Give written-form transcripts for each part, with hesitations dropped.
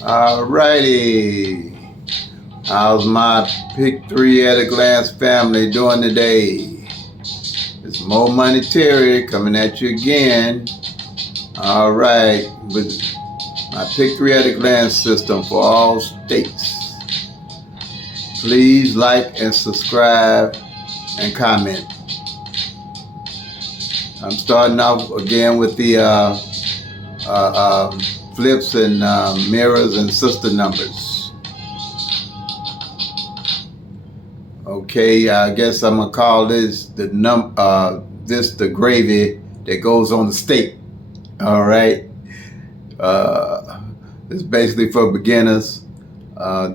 Alrighty, how's my Pick-3 at a glance family doing today? It's Mo Money Terry coming at you again. Alright, with my Pick-3 at a glance system for all states. Please like and subscribe and comment. I'm starting off again with the flips and mirrors and sister numbers. Okay, I guess I'm gonna call this the the gravy that goes on the steak. All right, it's basically for beginners.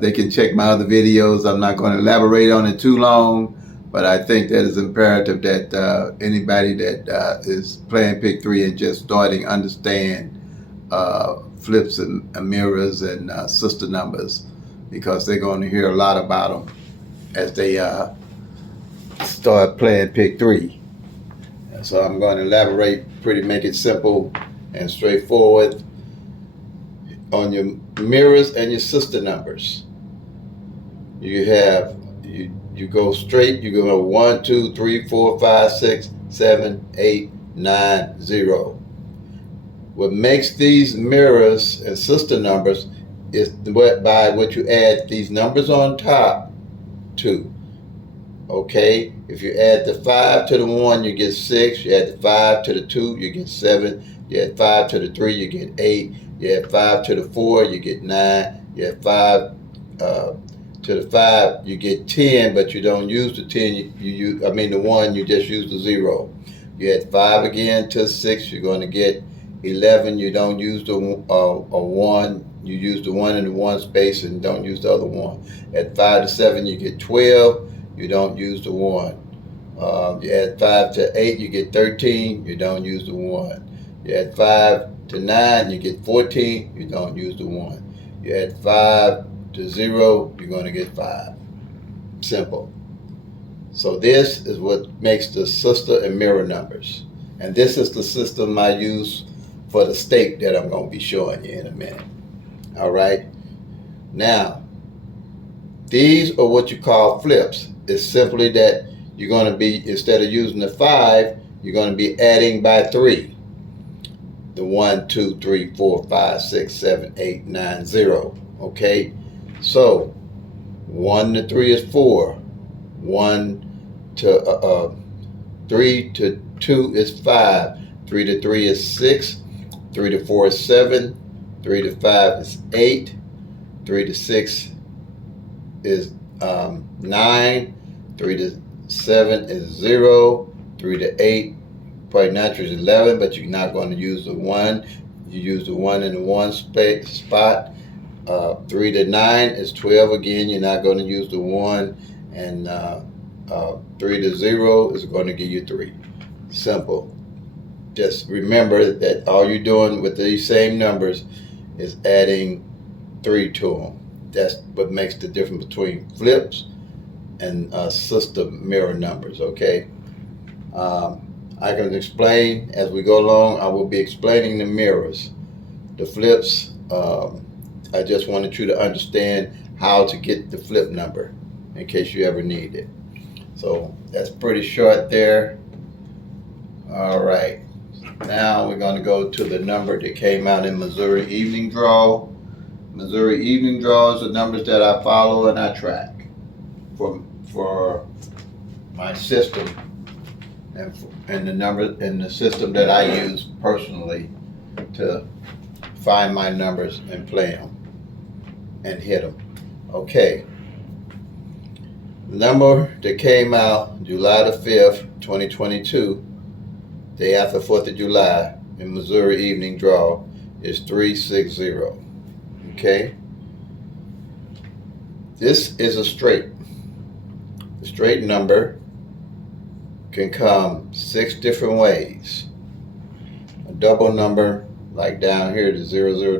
They can check my other videos. I'm not going to elaborate on it too long, but I think that it's imperative that anybody that is playing Pick-3 and just starting understand flips and mirrors and sister numbers, because they're going to hear a lot about them as they start playing Pick-3. So I'm going to elaborate, make it simple and straightforward on your mirrors and your sister numbers. You go straight. You go 1, 2, 3, 4, 5, 6, 7, 8, 9, 0. What makes these mirrors and sister numbers is by what you add these numbers on top to. Okay, if you add the 5 to the 1, you get 6. You add the 5 to the 2, you get 7. You add 5 to the 3, you get 8. You add 5 to the 4, you get 9. You add 5 to the 5, you get 10, but you don't use the 10. The 1, you just use the 0. You add 5 again to 6, you're going to get 11. You don't use the 1. You use the 1 in the 1 space and don't use the other 1. At 5 to 7, you get 12. You don't use the 1. You add 5 to 8, you get 13. You don't use the 1. You add 5 to 9, you get 14. You don't use the 1. You add 5 to 0, you're going to get 5. Simple. So this is what makes the sister and mirror numbers. And this is the system I use for the steak that I'm going to be showing you in a minute. All right. Now, these are what you call flips. It's simply that you're going to be, instead of using the 5, you're going to be adding by 3. The 1, 2, 3, 4, 5, 6, 7, 8, 9, 0. Okay. So 1 to 3 is 4. 1 to 3 to 2 is 5. 3 to 3 is 6. 3 to 4 is 7. 3 to 5 is 8. 3 to 6 is 9. 3 to 7 is 0. 3 to 8 probably naturally is 11, but you're not going to use the 1. You use the 1 in the 1 spot. 3 to 9 is 12 again. You're not going to use the 1. And 3 to 0 is going to give you 3. Simple. Just remember that all you're doing with these same numbers is adding 3 to them. That's what makes the difference between flips and sister mirror numbers. Okay. I can explain as we go along. I will be explaining the mirrors. The flips, I just wanted you to understand how to get the flip number in case you ever need it. So that's pretty short there. All right. Now we're going to go to the number that came out in Missouri Evening Draw. Missouri Evening Draw is the numbers that I follow and I track for my system and the number and the system that I use personally to find my numbers and play them and hit them. Okay. The number that came out July the 5th, 2022, day after 4th of July in Missouri Evening Draw is 360. Okay. This is a straight. The straight number can come 6 different ways. A double number, like down here, the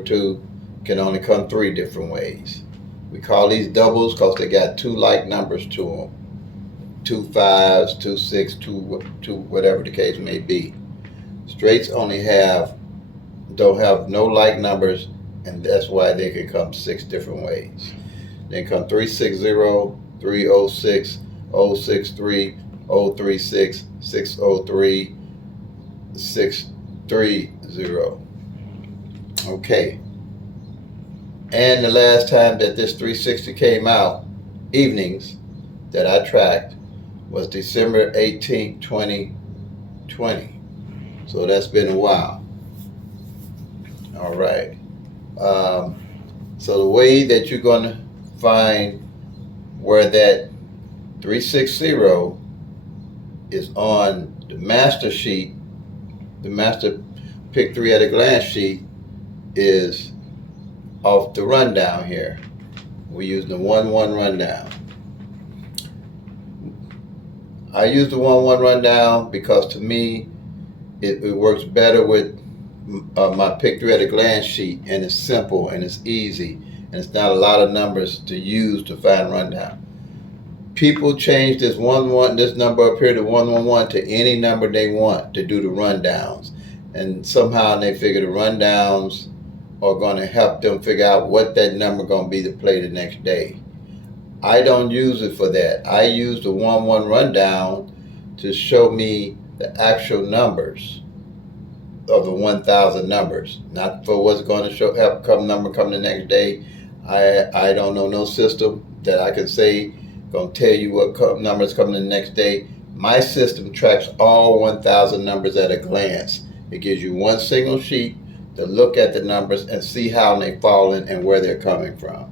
002, can only come 3 different ways. We call these doubles because they got 2 like numbers to them. 2 5s, 2 6, 2 whatever the case may be. Straights only don't have no like numbers And that's why they can come 6 different ways. They come 360, 306, 063, 036, 603, 630. Okay. And the last time that this 360 came out, evenings, that I tracked was December 18th, 2020. So that's been a while. All right. So the way that you're going to find where that 360 is on the master sheet, the master PICK-3 at a glance sheet, is off the rundown here. We use the 1-1 rundown. I use the 1-1 rundown because to me it works better with my PICK-3 at a glance sheet, and it's simple and it's easy and it's not a lot of numbers to use to find rundown. People change this 1-1, this number up here to 1-1-1 to any number they want to do the rundowns, and somehow they figure the rundowns are going to help them figure out what that number going to be to play the next day. I don't use it for that. I use the 1-1 rundown to show me the actual numbers of the 1,000 numbers, not for what's going to show help come the next day. I don't know no system that I can say going to tell you what numbers come the next day. My system tracks all 1,000 numbers at a glance. It gives you one single sheet to look at the numbers and see how they fall in and where they're coming from.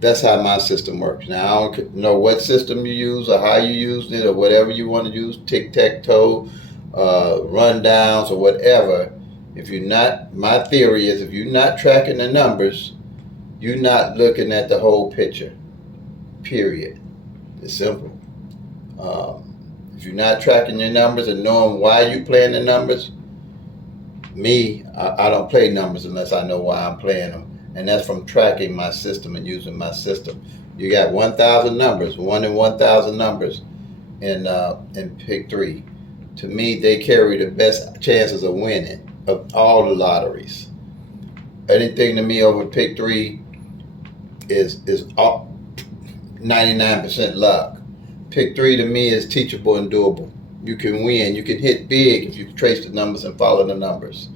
That's how my system works. Now, I don't know what system you use or how you use it or whatever you want to use, tic-tac-toe, rundowns or whatever. If you're not, my theory is if you're not tracking the numbers, you're not looking at the whole picture, period. It's simple. If you're not tracking your numbers and knowing why you're playing the numbers, I don't play numbers unless I know why I'm playing them. And that's from tracking my system and using my system. You got 1,000 numbers, 1 in 1,000 numbers in PICK-3. To me, they carry the best chances of winning of all the lotteries. Anything to me over PICK-3 is 99% luck. PICK-3 to me is teachable and doable. You can win. You can hit big if you trace the numbers and follow the numbers.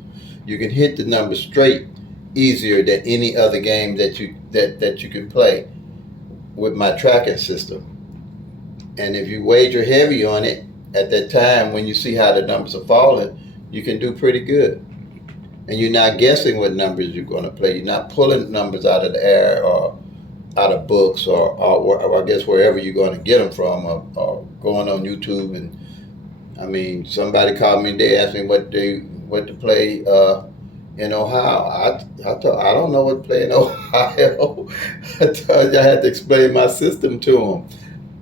You can hit the numbers straight easier than any other game that you can play with my tracking system. And if you wager heavy on it at that time when you see how the numbers are falling, you can do pretty good. And you're not guessing what numbers you're going to play. You're not pulling numbers out of the air or out of books or I guess wherever you're going to get them from or going on YouTube. And I mean, somebody called me and they asked me what to play in Ohio. I don't know what to play in Ohio. I told you I had to explain my system to them.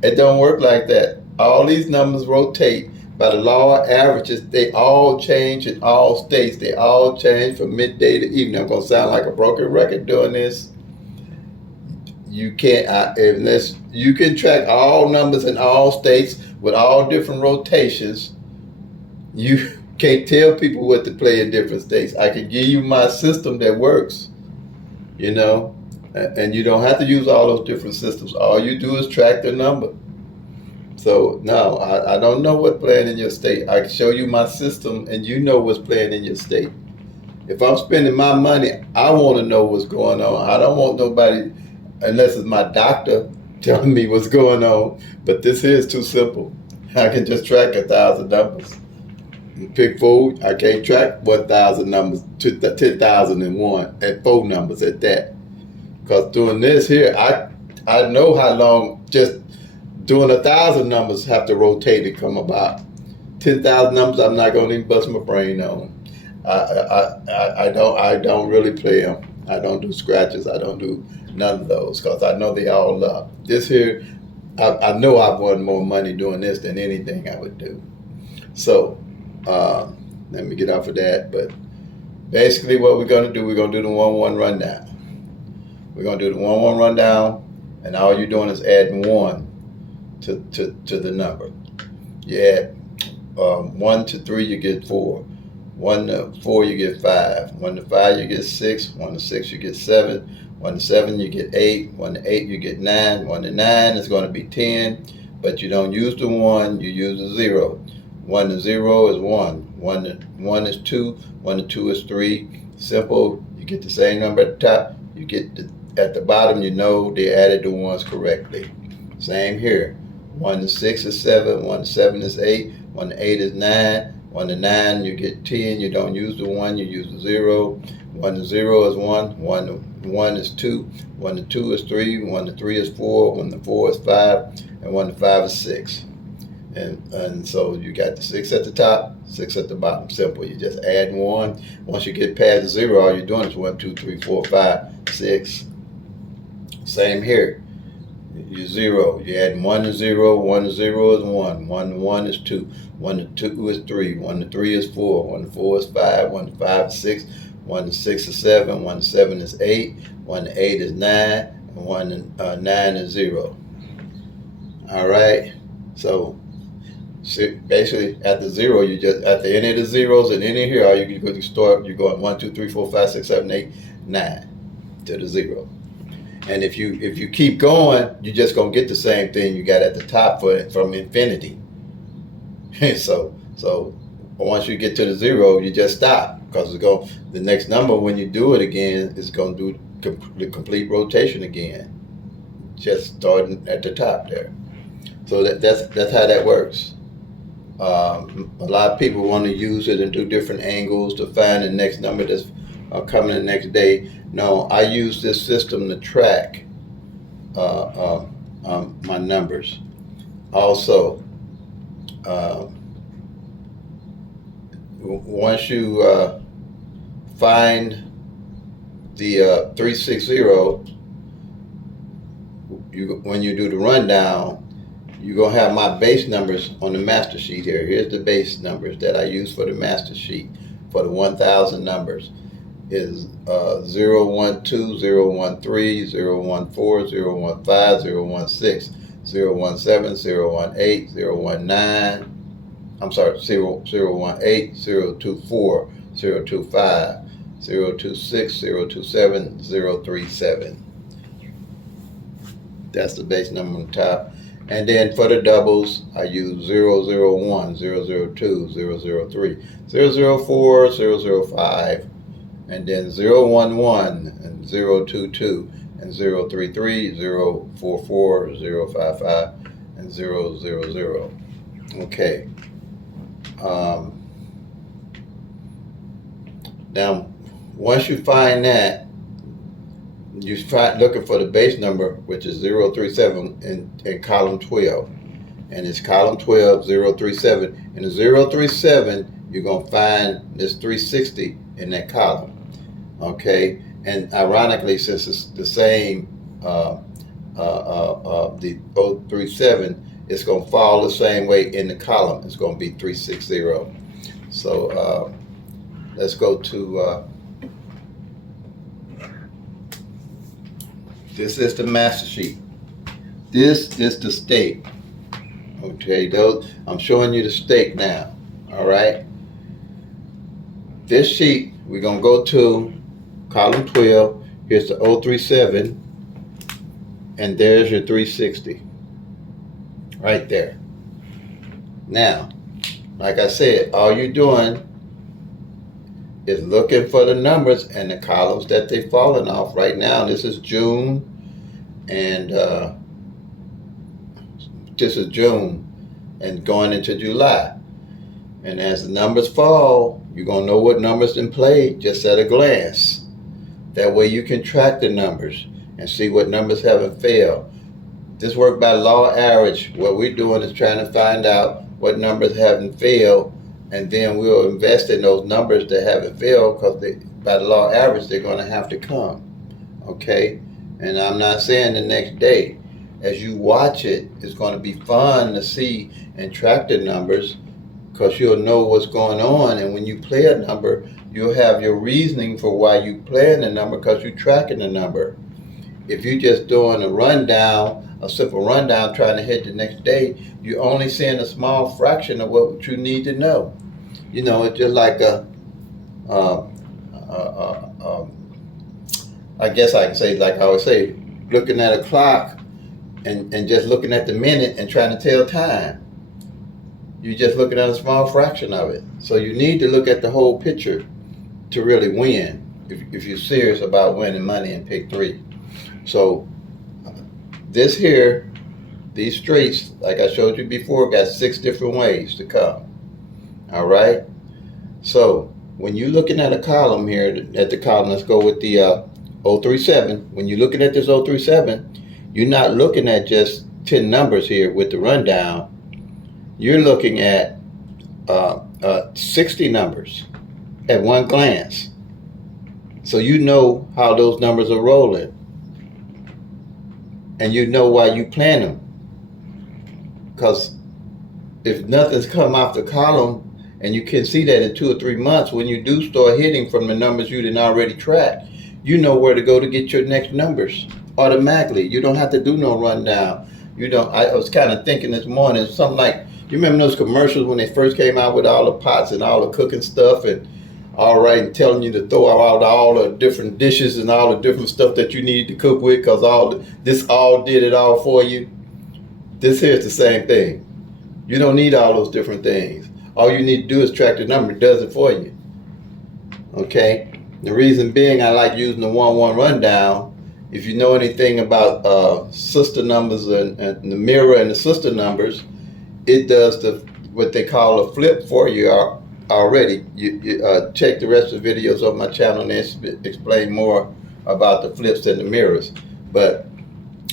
It don't work like that. All these numbers rotate by the law of averages. They all change in all states. They all change from midday to evening. I'm going to sound like a broken record doing this. You can't, unless you can track all numbers in all states with all different rotations, you can't tell people what to play in different states. I can give you my system that works, and you don't have to use all those different systems. All you do is track the number. So no, I don't know what's playing in your state. I can show you my system and you know what's playing in your state. If I'm spending my money, I want to know what's going on. I don't want nobody, unless it's my doctor telling me what's going on. But this here is too simple. I can just track 1,000 numbers. Pick food, I can't track 1,000 numbers to 10,001 at 4 numbers at that. Because doing this here, I know how long just doing 1,000 numbers have to rotate and come about. 10,000 numbers, I'm not going to even bust my brain on. I don't really play them. I don't do scratches. I don't do none of those because I know they all luck. This here, I know I've won more money doing this than anything I would do. So let me get off of that. But basically what we're going to do, we're going to do the 1-1 rundown. We're going to do the 1-1 rundown, and all you're doing is adding 1 to the number. You add 1 to 3, you get 4. 1 to 4, you get 5. 1 to 5, you get 6. 1 to 6, you get 7. 1 to 7, you get 8. 1 to 8, you get 9. 1 to 9 is going to be 10, but you don't use the 1, you use the 0. 1 to 0 is 1. 1 to 1 is 2. 1 to 2 is 3. Simple. You get the same number at the top. You get at the bottom, you know they added the ones correctly. Same here. 1 to 6 is 7. 1 to 7 is 8. 1 to 8 is 9. 1 to 9, you get 10. You don't use the 1, you use the 0. 1 to 0 is 1. 1 to 1 is 2. 1 to 2 is 3. 1 to 3 is 4. 1 to 4 is 5. And 1 to 5 is 6. And so you got the 6 at the top, 6 at the bottom. Simple. You just add 1. Once you get past the 0, all you're doing is 1, 2, 3, 4, 5, 6. Same here. You 0. You add 1 to 0. 1 to 0 is 1. 1 to 1 is 2. 1 to 2 is 3. 1 to 3 is 4. 1 to 4 is 5. 1 to 5 is 6. 1 to 6 is 7. 1 to 7 is 8. 1 to 8 is 9. And 1 to 9 is 0. All right. So basically, at the 0, you just at the end of the zeros and any here, all you go to start. You're going 1, 2, 3, 4, 5, 6, 7, 8, 9 to the 0. And if you keep going, you're just gonna get the same thing you got at the top from infinity. so once you get to the 0, you just stop, because the next number when you do it again is gonna do the complete rotation again, just starting at the top there. So that's how that works. A lot of people want to use it and do different angles to find the next number that's coming the next day. No, I use this system to track my numbers. Also, once you find the 360, when you do the rundown, you're going to have my base numbers on the master sheet here. Here's the base numbers that I use for the master sheet for the 1,000 numbers. Is 012, 013, 014, 015, 016, 017, 018, 019. I'm sorry, 018, 024, 025, 026, 027, 037. That's the base number on the top. And then for the doubles, I use 001, 002, 003, 004, 005, and then 011, and 022, and 033, 044, 055, and 000. Okay. Now, once you find that, you start looking for the base number, which is 037 in column 12. And it's column 12, 037. And the 037, you're going to find this 360 in that column. Okay? And ironically, since it's the same, the 037, it's going to fall the same way in the column. It's going to be 360. So let's go to... this is the master sheet. This is the stake. Okay, I'm showing you the stake now. All right. This sheet, we're gonna go to column 12. Here's the 037, and there's your 360. Right there. Now, like I said, all you're doing is looking for the numbers and the columns that they've fallen off. Right now, this is June, and this is June, and going into July. And as the numbers fall, you're going to know what numbers in play just at a glance. That way you can track the numbers and see what numbers haven't failed. This work by law average. What we're doing is trying to find out what numbers haven't failed, and then we'll invest in those numbers that haven't failed, because by the law average, they're going to have to come. Okay? And I'm not saying the next day. As you watch it, it's going to be fun to see and track the numbers, because you'll know what's going on. And when you play a number, you'll have your reasoning for why you playing the number, because you're tracking the number. If you're just doing a rundown, a simple rundown, trying to hit the next day, you're only seeing a small fraction of what you need to know. You know, it's just like uh, uh, I guess I can say, like I always say, looking at a clock and just looking at the minute and trying to tell time. You're just looking at a small fraction of it. So you need to look at the whole picture to really win if you're serious about winning money in Pick-3. So this here, these streets, like I showed you before, got 6 different ways to come. All right? So when you're looking at a column here, at the column, let's go with the 037. When you're looking at this 037, you're not looking at just 10 numbers here with the rundown. You're looking at 60 numbers at one glance. So you know how those numbers are rolling. And you know why you plan them. Because if nothing's come off the column, and you can see that in 2 or 3 months, when you do start hitting from the numbers you didn't already track, you know where to go to get your next numbers automatically. You don't have to do no rundown. You don't. I was kind of thinking this morning, something like, you remember those commercials when they first came out with all the pots and all the cooking stuff and and telling you to throw out all the different dishes and all the different stuff that you need to cook with, because this all did it all for you. This here's the same thing. You don't need all those different things. All you need to do is track the number. It does it for you. Okay? The reason being, I like using the 1-1 rundown. If you know anything about sister numbers and the mirror and the sister numbers, it does what they call a flip for you already. You check the rest of the videos on my channel and they explain more about the flips and the mirrors. But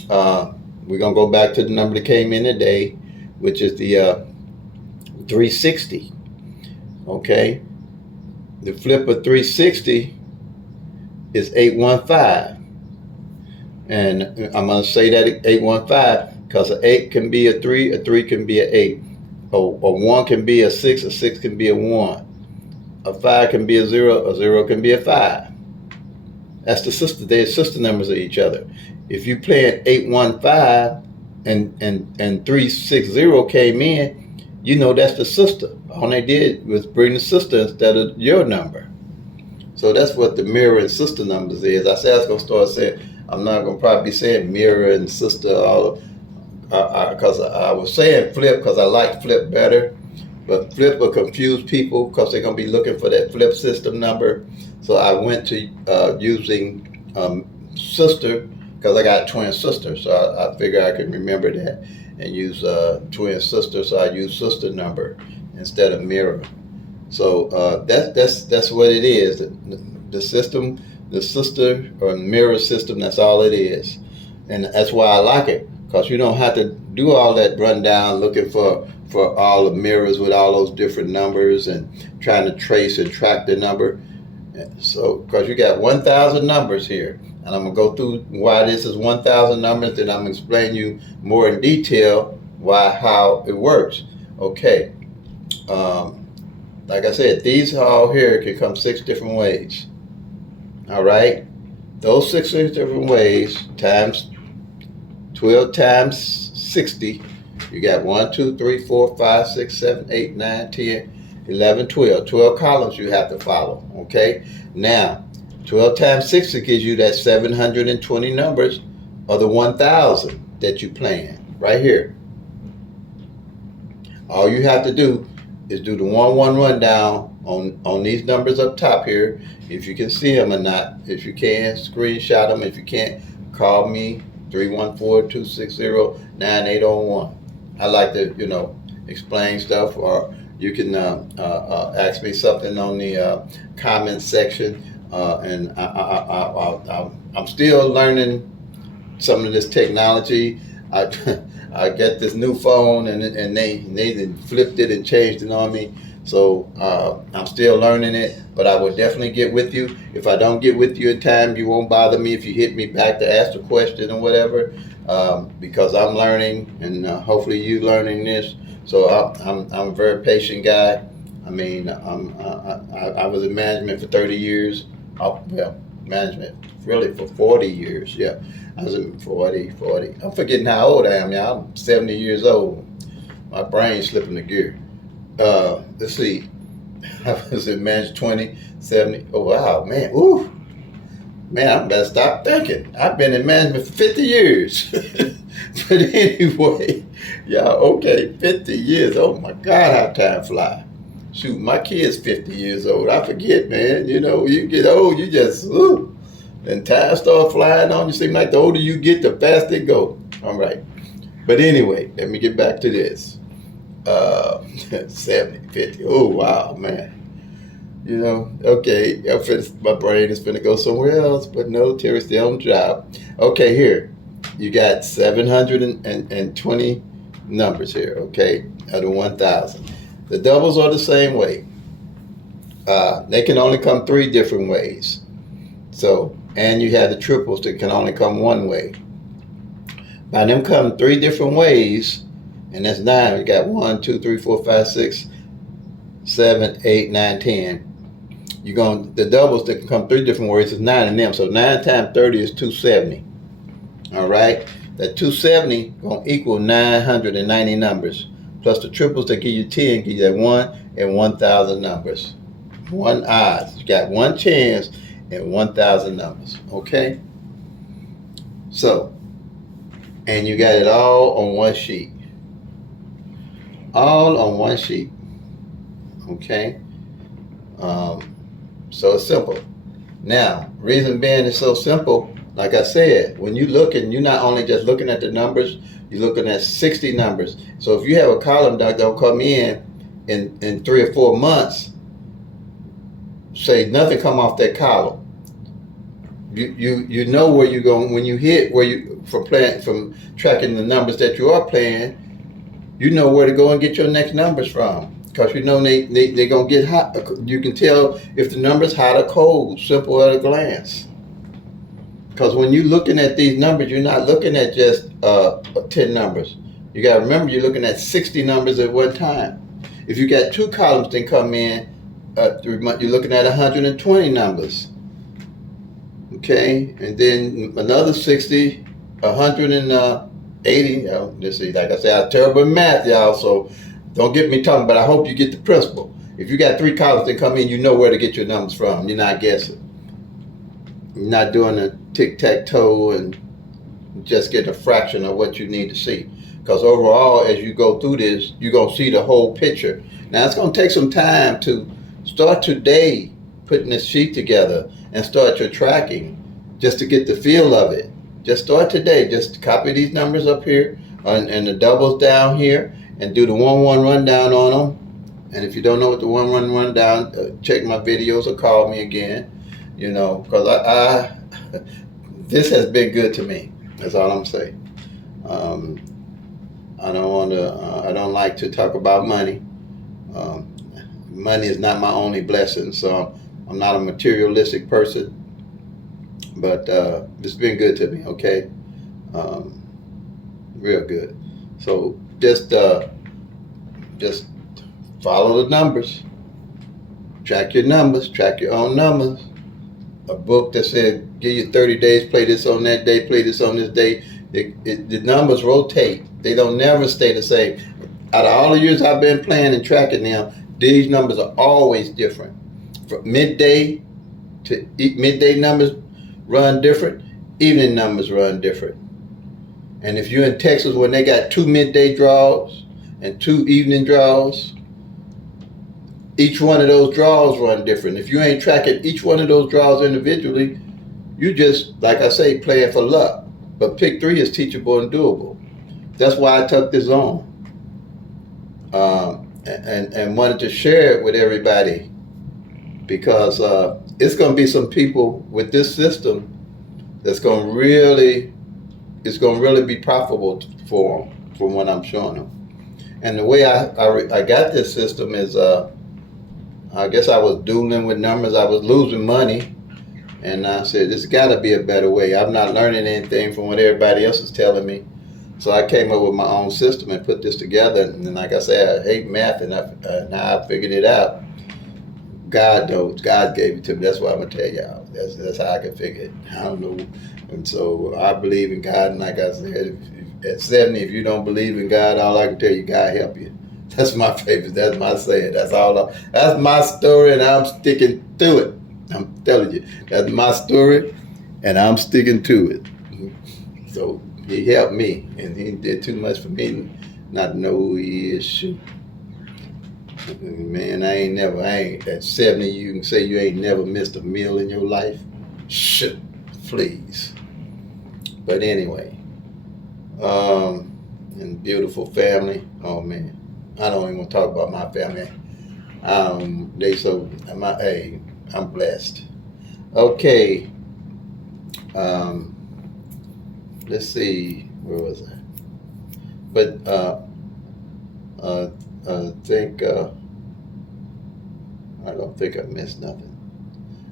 we're going to go back to the number that came in today, which is the 360. Okay, the flip of 360 is 815, and I'm going to say that 815 because an 8 can be a 3 can be an 8, a 1 can be a 6 can be a 1, a 5 can be a 0 can be a 5. That's the sister. They're sister numbers of each other. If you play an 815 and 360 came in, you know that's the sister. All they did was bring the sister instead of your number. So that's what the mirror and sister numbers is. I said I was going to start saying, I'm not going to probably be saying mirror and sister all, because I was saying flip because I like flip better. But flip will confuse people because they're going to be looking for that flip system number. So I went to using sister because I got a twin sister. So I figured I could remember that and use twin sister. So I use sister number instead of mirror. So that's what it is. The system, the sister or mirror system, that's all it is. And that's why I like it, because you don't have to do all that rundown looking for all the mirrors with all those different numbers and trying to trace and track the number. So, because you got 1,000 numbers here, and I'm going to go through why this is 1,000 numbers, then I'm going to explain you more in detail how it works. Okay. Like I said, these all here can come 6 different ways. All right. Those 6 different ways times 12 times 60, you got 1, 2, 3, 4, 5, 6, 7, 8, 9, 10, 11, 12. 12 columns you have to follow. Okay. Now, 12 times 60 gives you that 720 numbers of the 1,000 that you plan right here. All you have to do is do the 1-1 rundown on these numbers up top here, if you can see them or not. If you can, screenshot them. If you can't, call me 314-260-9801. I like to, explain stuff, or you can ask me something on the comment section. And I'm still learning some of this technology. I get this new phone and they flipped it and changed it on me. So I'm still learning it, but I will definitely get with you. If I don't get with you in time, you won't bother me if you hit me back to ask a question or whatever, because I'm learning, and hopefully you learning this. So I'm a very patient guy. I mean, I was in management for 30 years. Management really for 40 years. Yeah, I was in 40. I'm forgetting how old I am now. I'm 70 years old. My brain's slipping the gear. Let's see. I was in management 70. Oh, wow, man. Ooh. Man, I better stop thinking. I've been in management for 50 years. But anyway, y'all, okay, 50 years. Oh my God, how time fly. Shoot, my kid's 50 years old. I forget, man. You know, you get old, you just, ooh, and time start flying on you. Seem like the older you get, the faster it go. All right. But anyway, let me get back to this. 70, 50. Oh, wow, man. You know, okay, my brain is finna go somewhere else, but no, Terry's still on the job. Okay, here, you got 720 numbers here, okay, out of 1,000. The doubles are the same way. They can only come 3 different ways. So, and you have the triples that can only come one way. By them come 3 different ways, and that's 9. You got 1, 2, 3, 4, 5, 6, 7, 8, 9, 10. The doubles that can come 3 different ways is 9 in them. So 9 times 30 is 270. All right. That 270 gonna equal 990 numbers. Plus the triples that give you 10 give you that 1 and 1,000 numbers. 1 odds. You got 1 chance and 1,000 numbers. Okay. So, and you got it all on one sheet. All on one sheet. Okay. So it's simple. Now, reason being it's so simple, like I said, when you're looking, you're not only just looking at the numbers, you're looking at 60 numbers. So if you have a column that don't come in 3 or 4 months, say nothing come off that column. You know where you're going when you hit where you from tracking the numbers that you are playing. You know where to go and get your next numbers from. Because you know they're going to get hot. You can tell if the number's hot or cold, simple at a glance. Because when you're looking at these numbers, you're not looking at just 10 numbers. You got to remember you're looking at 60 numbers at one time. If you got 2 columns that come in, you're looking at 120 numbers. Okay? And then another 60, 180. Let's see, like I said, I'm terrible at math, y'all, so don't get me talking, but I hope you get the principle. If you got 3 columns that come in, you know where to get your numbers from. You're not guessing. You're not doing a tic-tac-toe and just getting a fraction of what you need to see. Because overall, as you go through this, you're going to see the whole picture. Now, it's going to take some time to start today putting this sheet together and start your tracking just to get the feel of it. Just start today. Just copy these numbers up here and the doubles down here. And do the 1-1 rundown on them. And if you don't know what the 1-1 rundown, check my videos or call me again. You know, because I this has been good to me. That's all I'm saying. I don't like to talk about money. Money is not my only blessing, so I'm not a materialistic person. But it's been good to me. Okay, real good. So. Just follow the numbers. Track your numbers. Track your own numbers. A book that said, give you 30 days, play this on that day, play this on this day. The numbers rotate. They don't never stay the same. Out of all the years I've been playing and tracking them, these numbers are always different. From midday numbers run different. Evening numbers run different. And if you're in Texas when they got 2 midday draws and 2 evening draws, each one of those draws run different. If you ain't tracking each one of those draws individually, you just, like I say, playing for luck. But PICK-3 is teachable and doable. That's why I took this on. And wanted to share it with everybody because it's going to be some people with this system that's going to really... It's going to really be profitable for them from what I'm showing them. And the way I got this system is, I guess I was dueling with numbers. I was losing money. And I said, there's got to be a better way. I'm not learning anything from what everybody else is telling me. So I came up with my own system and put this together. And then, like I said, I hate math, and now I figured it out. God knows. God gave it to me. That's what I'm going to tell y'all. That's how I can figure it. I don't know. And so I believe in God. And like I said, at 70, if you don't believe in God, all I can tell you, God help you. That's my favorite. That's my saying. That's my story, and I'm sticking to it. I'm telling you, that's my story, and I'm sticking to it. So he helped me, and he did too much for me not to know who he is. Shoot. Man, I ain't at 70, you can say you ain't never missed a meal in your life. Shit, please. But anyway, and beautiful family. Oh man, I don't even want to talk about my family. I'm blessed. Okay. Let's see, where was I? But I don't think I missed nothing.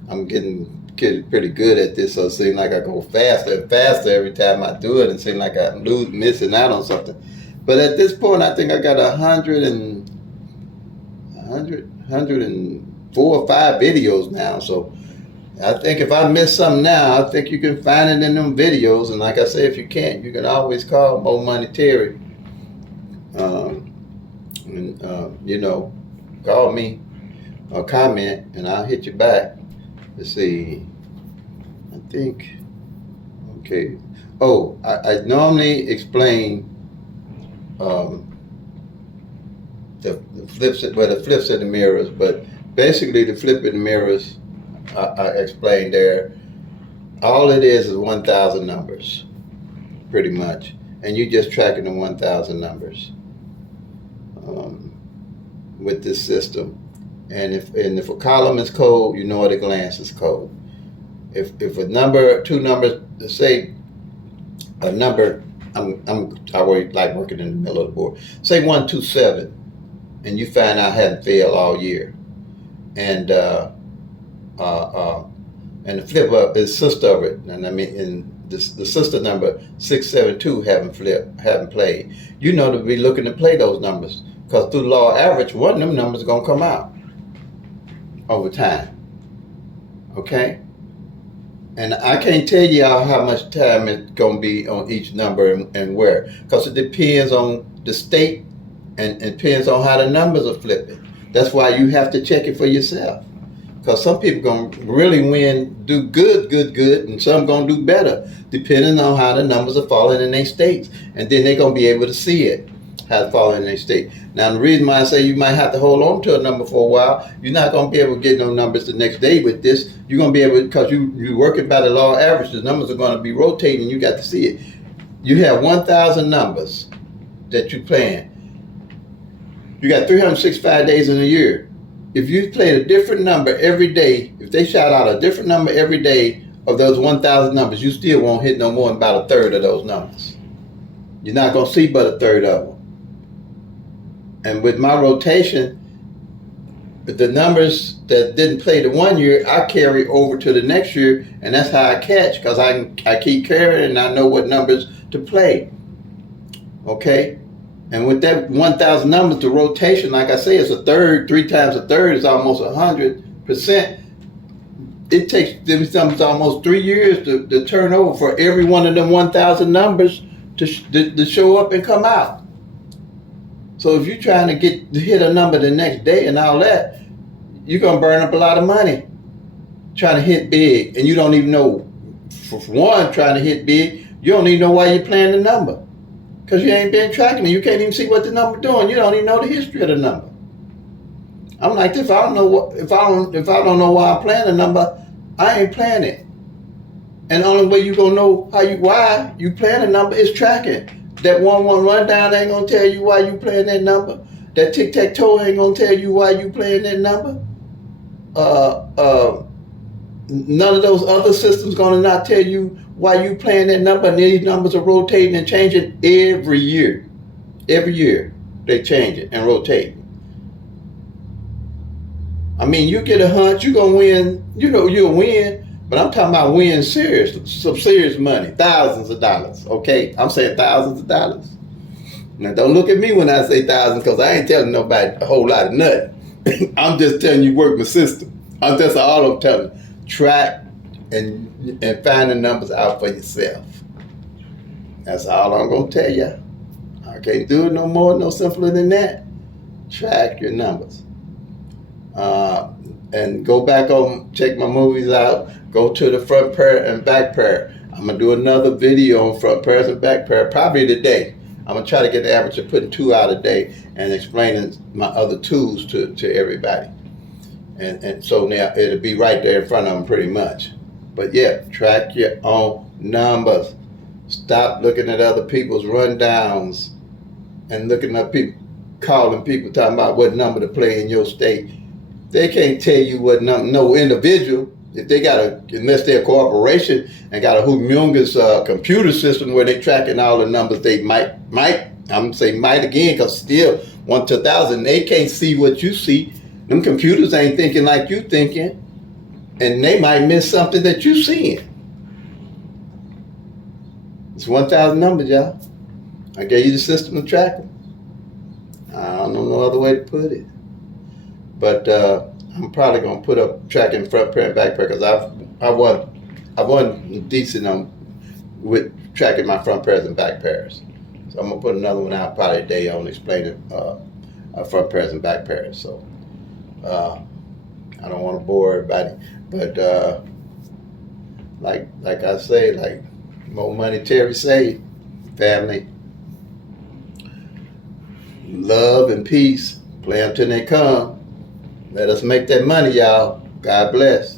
I'm getting pretty good at this, so it seems like I go faster and faster every time I do it, and it seems like I'm missing out on something. But at this point, I think I got 104 or 5 videos now. So I think if I miss something now, I think you can find it in them videos. And like I say, if you can't, you can always call Mo Money Terry. Call me or comment, and I'll hit you back. Let's see. I think. Okay. Oh, I normally explain the flips of the mirrors, but basically the flip of the mirrors, I explained there. All it is 1,000 numbers, pretty much, and you're just tracking the 1,000 numbers with this system. And if a column is code, you know at a glance it's code. If a number, 2 numbers, say a number, I always like working in the middle of the board. Say 127, and you find out I hadn't failed all year, and the flip up is sister of it, and the sister number 672 haven't played. You know to be looking to play those numbers, because through the law of average, one of them numbers is gonna come out over time. Okay? And I can't tell you how much time it's going to be on each number and where, because it depends on the state and it depends on how the numbers are flipping. That's why you have to check it for yourself, because some people going to really do good, and some going to do better, depending on how the numbers are falling in their states. And then they're going to be able to see it, how it's falling in their state. Now, the reason why I say you might have to hold on to a number for a while, you're not going to be able to get no numbers the next day with this. You're going to be able, because you're working by the law of average, the numbers are going to be rotating, you got to see it. You have 1,000 numbers that you're playing. You got 365 days in a year. If you played a different number every day, if they shout out a different number every day of those 1,000 numbers, you still won't hit no more than about a third of those numbers. You're not going to see but a third of them. And with my rotation, the numbers that didn't play the one year, I carry over to the next year, and that's how I catch, because I keep carrying and I know what numbers to play. Okay? And with that 1,000 numbers, the rotation, like I say, is a third. 3 times a third is almost 100%. It takes them almost 3 years to turn over for every one of them 1,000 numbers to show up and come out. So if you're trying to hit a number the next day and all that, you're going to burn up a lot of money trying to hit big. And you don't even know, for one, trying to hit big, you don't even know why you're playing the number, because you ain't been tracking it. You can't even see what the number doing. You don't even know the history of the number. I'm like this. If I don't know why I'm playing the number, I ain't playing it. And the only way you gonna know why you playing the number is tracking. That 1-1 rundown ain't gonna tell you why you playing that number. That tic-tac-toe ain't gonna tell you why you playing that number. None of those other systems gonna not tell you why you playing that number. And these numbers are rotating and changing every year. Every year they change it and rotate. I mean, you get a hunch, you gonna win. You know you'll win. But I'm talking about winning some serious money, thousands of dollars, okay? I'm saying thousands of dollars. Now, don't look at me when I say thousands, because I ain't telling nobody a whole lot of nothing. I'm just telling you work the system. That's all I'm telling you. Track and find the numbers out for yourself. That's all I'm going to tell you. I can't do it no more, no simpler than that. track your numbers. And go back on, check my movies out, go to the front pair and back pair. I'm going to do another video on front pairs and back pair, probably today. I'm going to try to get the average of putting 2 out a day and explaining my other tools to everybody. And so now it'll be right there in front of them pretty much. But yeah, track your own numbers. Stop looking at other people's rundowns and looking up people, calling people, talking about what number to play in your state. They can't tell you what number, no individual, if they got unless they're a corporation and got a humongous computer system where they tracking all the numbers, they might, I'm gonna say might again, because still 1 to 1,000, they can't see what you see. Them computers ain't thinking like you thinking, and they might miss something that you seeing. It's 1,000 numbers, y'all. I gave you the system to track them. I don't know no other way to put it. But I'm probably gonna put up tracking front pair and back pair, because I won decent on with tracking my front pairs and back pairs. So I'm gonna put another one out probably today on explaining front pairs and back pairs. So I don't want to bore everybody, but like I say, like more money Terry say, family, love and peace. Play until they come. Let us make that money, y'all. God bless.